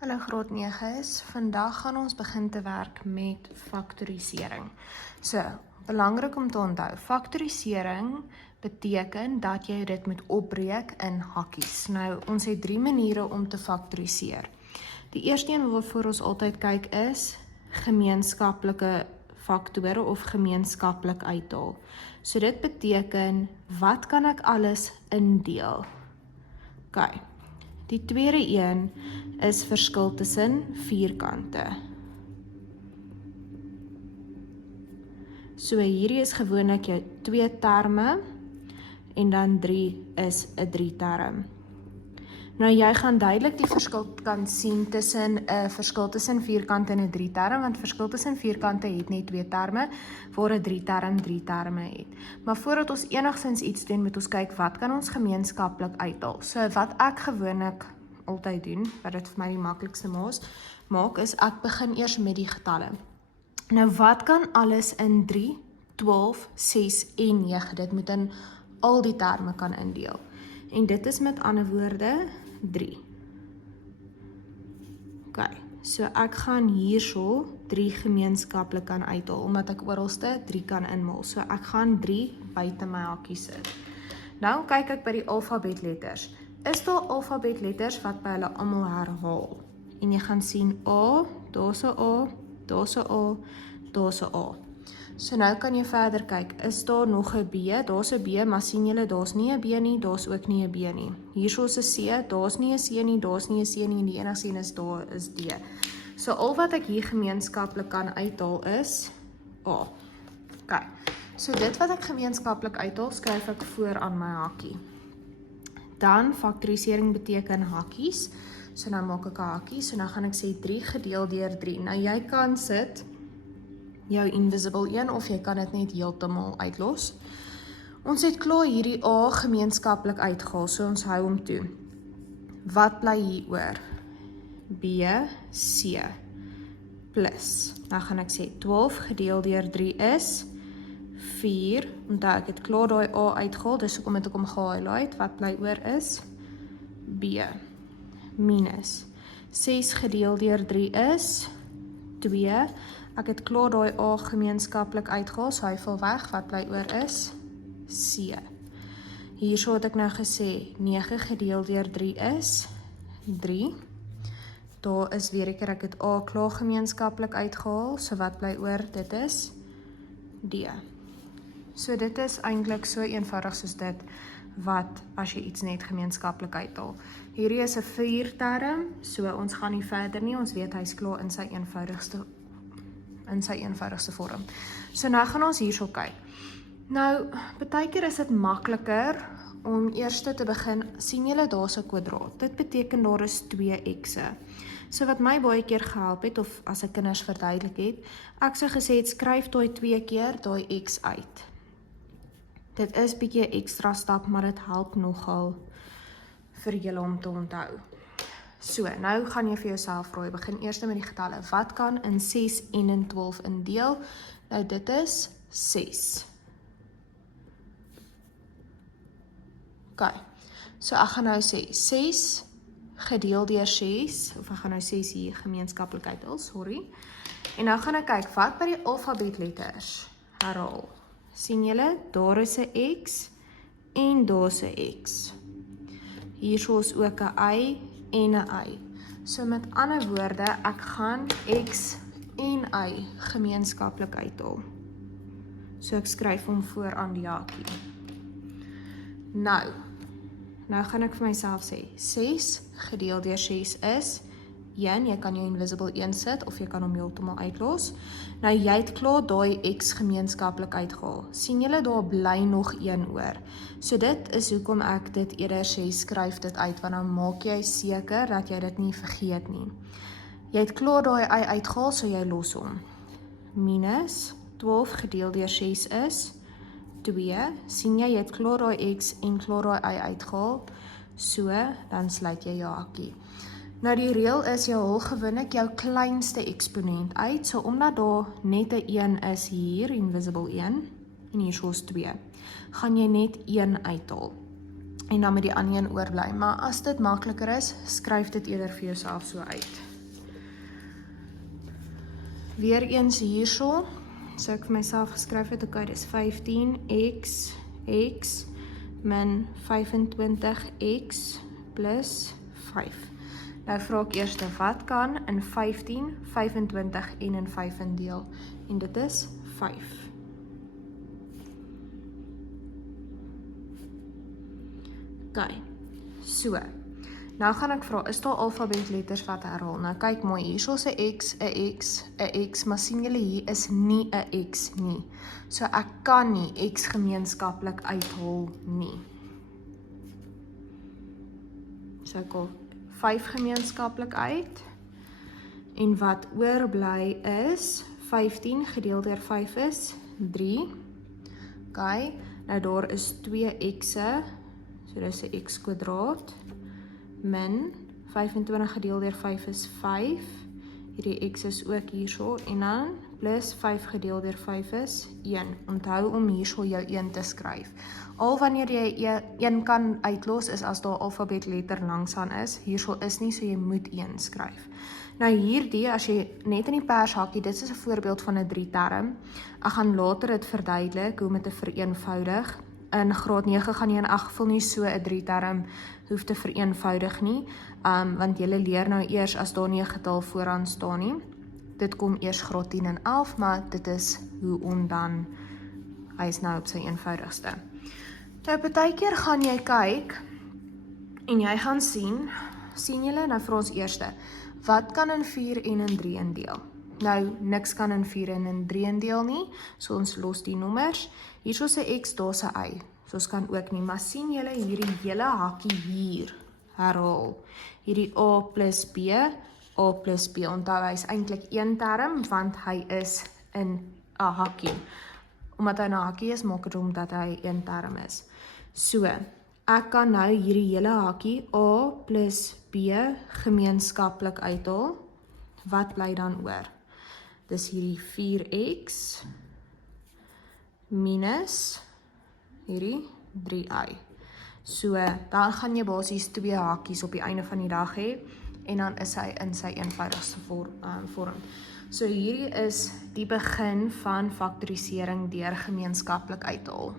Hallo graad 9's, vandag gaan ons begin te werk met faktorisering. So, belangrik om te onthou, faktorisering beteken dat jy dit moet opbreek in hakkies. Nou, ons het 3 maniere om te faktoriseer. Die eerste een waarvoor ons altyd kyk is gemeenskaplike faktore of gemeenskaplik uithaal. So dit beteken, wat kan ek alles indeel? OK. Die tweede een is verskil tussen vierkante. So hierdie is gewoonlik jou 2 terme en dan 3 is 'n 3 term. Nou jy gaan duidelik die verskil kan sien tussen 'n verskil tussen vierkante en 'n 3 term, want verskil tussen vierkante het net 2 terme, waar 'n 3 term 3 terme het. Maar voordat ons enigstens iets doen, moet ons kyk wat kan ons gemeenskaplik uithaal. So wat ek gewoonlik altyd doen, wat dit vir my die maklikste maak, is ek begin eers met die getalle. Nou wat kan alles in 3, 12, 6 en 9, dit moet in al die terme kan indeel. En dit is met ander woorde 3. OK, so ek gaan hierso 3 gemeenskaplik kan uithaal, omdat ek oralste 3 kan inmaal. So ek gaan 3 buite my hakkies sit. Nou kyk ek by die alfabetletters. Is daar alfabetletters wat by hulle almal herhaal? En jy gaan sien A, daar's 'n A, daar's 'n A, daar's 'n A. So nou kan jy verder kyk, is daar nog 'n B? Daar's 'n B, maar sien julle, daar's nie 'n B nie, daar's ook nie 'n B nie. Hierso is 'n C, daar's nie 'n C nie, daar's nie 'n C nie, en die enigste een is daar is D. So al wat ek hier gemeenskaplik kan uithaal is A. OK, so dit wat ek gemeenskaplik uithaal, skryf ek voor aan my hakkie. Dan faktorisering beteken hakkies, so nou maak ek 'n hakkie, so nou gaan ek sê 3 gedeel deur 3. Nou jy kan sit jou invisible 1 of jy kan dit net heeltemal uitlos. Ons het klaar hierdie A gemeenskaplik uitgehaal, so ons hou hom toe. Wat bly hier oor? B, C, plus. Nou gaan ek sê 12 gedeel deur 3 is 4, onthou ek het klaar daai A uitgehaal, dus hoekom het ek hom gehighlight, wat bly oor is B, minus 6 gedeel deur 3 is 2, ek het klaar daai A gemeenskaplik uitgehaal, so hy val weg, wat bly oor is C. Hierso het ek nou gesê 9 gedeel deur 3 is 3, daar is weer 'n keer ek het A klaar gemeenskaplik uitgehaal, so wat bly oor, dit is D. So dit is eintlik so eenvoudig soos dit, wat as jy iets net gemeenskaplik uithaal. Hierdie is 'n 4 term, so ons gaan nie verder nie, ons weet hy's klaar in sy eenvoudigste vorm. So nou gaan ons hierso kyk. Nou, partykeer is dit makliker om eers te begin, sien julle daar's 'n kwadraat. Dit beteken daar is 2 x'e. So wat my baie keer gehelp het, of as ek kinders verduidelik het, ek sou gesê het, skryf daai 2 keer daai x uit. Dit is bietjie 'n ekstra stap, maar dit help nogal vir julle om te onthou. So, nou gaan jy vir jouself vra, jy begin eers met die getalle. Wat kan in 6 en in 12 indeel? Nou dit is 6. OK, so ek gaan nou sê 6 gedeel deur 6, of ek gaan nou 6 hier gemeenskaplik uithaal, sorry. En nou gaan ek kyk, wat by die alfabetletters herhaal. Sien julle, daar is 'n X en daar's 'n X. Hierso is ook 'n Y en 'n Y. So met ander woorde, ek gaan X en Y gemeenskaplik uithaal. So ek skryf hom voor aan die hakkie. Nou gaan ek vir myself sê, 6 gedeel deur 6 is 1, jy kan jou invisible 1 sit, of jy kan hom heeltemal uitlos. Nou jy het klaar daai X gemeenskaplik uitgehaal. Sien julle, daar bly nog 1 oor. So dit is hoekom ek dit eerder sê, skryf dit uit, want dan maak jy seker dat jy dit nie vergeet nie. Jy het klaar daai Y uitgehaal, so jy los hom. Minus 12 gedeel deur 6 is 2, sien jy het klaar daai X en klaar daai Y uitgehaal, so dan sluit jy jou hakkie. Nou die reël is, jy haal gewoonlik jou kleinste eksponent uit, so omdat daar net 'n 1 is hier, invisible 1, en hier is 2, gaan jy net 1 uithaal. en dan met die ander een oorbly. Maar as dit makliker is, skryf dit eerder vir jouself so uit. Weer eens hierso, so ek vir myself geskryf het, okay, dis 15x min 25x plus 5. Nou vra ek eers, wat kan in 15, 25 en in 5 indeel? En dit is 5. Ok, so. Nou gaan ek vra, is daar alfabetletters wat herhaal? Nou kyk mooi, hier is 'n x, maar sien julle hier is nie 'n x nie. So ek kan nie x gemeenskaplik uithaal nie. So ek haal 5 gemeenskaplik uit. En wat oorbly is 15 gedeel deur 5 is 3. Ok, nou daar is 2 x'e, so dis 'n x kwadraat. Min 25 gedeel deur 5 is 5. Hierdie x is ook hierso en dan plus 5 gedeel deur 5 is 1. Onthou om hierso jou 1 te skryf. Al wanneer jy 1 kan uitlos is as daar alfabetletter langsaan is. Hierso is nie, so jy moet 1 skryf. Nou hierdie, as jy net in die pershakkie, dit is 'n voorbeeld van 'n 3-term. Ek gaan later dit verduidelik hoe om dit te vereenvoudig. In graad 9 gaan jy in elk geval nie so 'n 3-term hoef te vereenvoudig nie, want jy leer nou eers as daar nie 'n getal vooraan staan nie. Dit kom eers graad 10 en 11, maar dit is hoe om dan, hy is nou op sy eenvoudigste. Nou, partykeer gaan jy kyk, en jy gaan sien julle, nou vir ons eerste, wat kan in 4 en in 3 indeel? Nou, niks kan in 4 en in 3 indeel nie, so ons los die nommers. Hier is 'n x, daar is 'n y, so ons kan ook nie, maar sien julle hierdie hele hakkie hier, herhaal. Hierdie a plus b, onthou hy is eintlik 1 term, want hy is in 'n hakkie. Omdat hy 'n hakkie is, maak dit omdat hy 1 term is. So, ek kan nou hierdie hele hakkie a plus b gemeenskaplik uithaal. Wat bly dan oor? Dis hierdie 4x minus hierdie 3y. So, dan gaan jy basies 2 hakies op die einde van die dag hê, en dan is hy in sy eenvoudigste vorm. So, hierdie is die begin van faktorisering deur gemeenskaplik uithaal.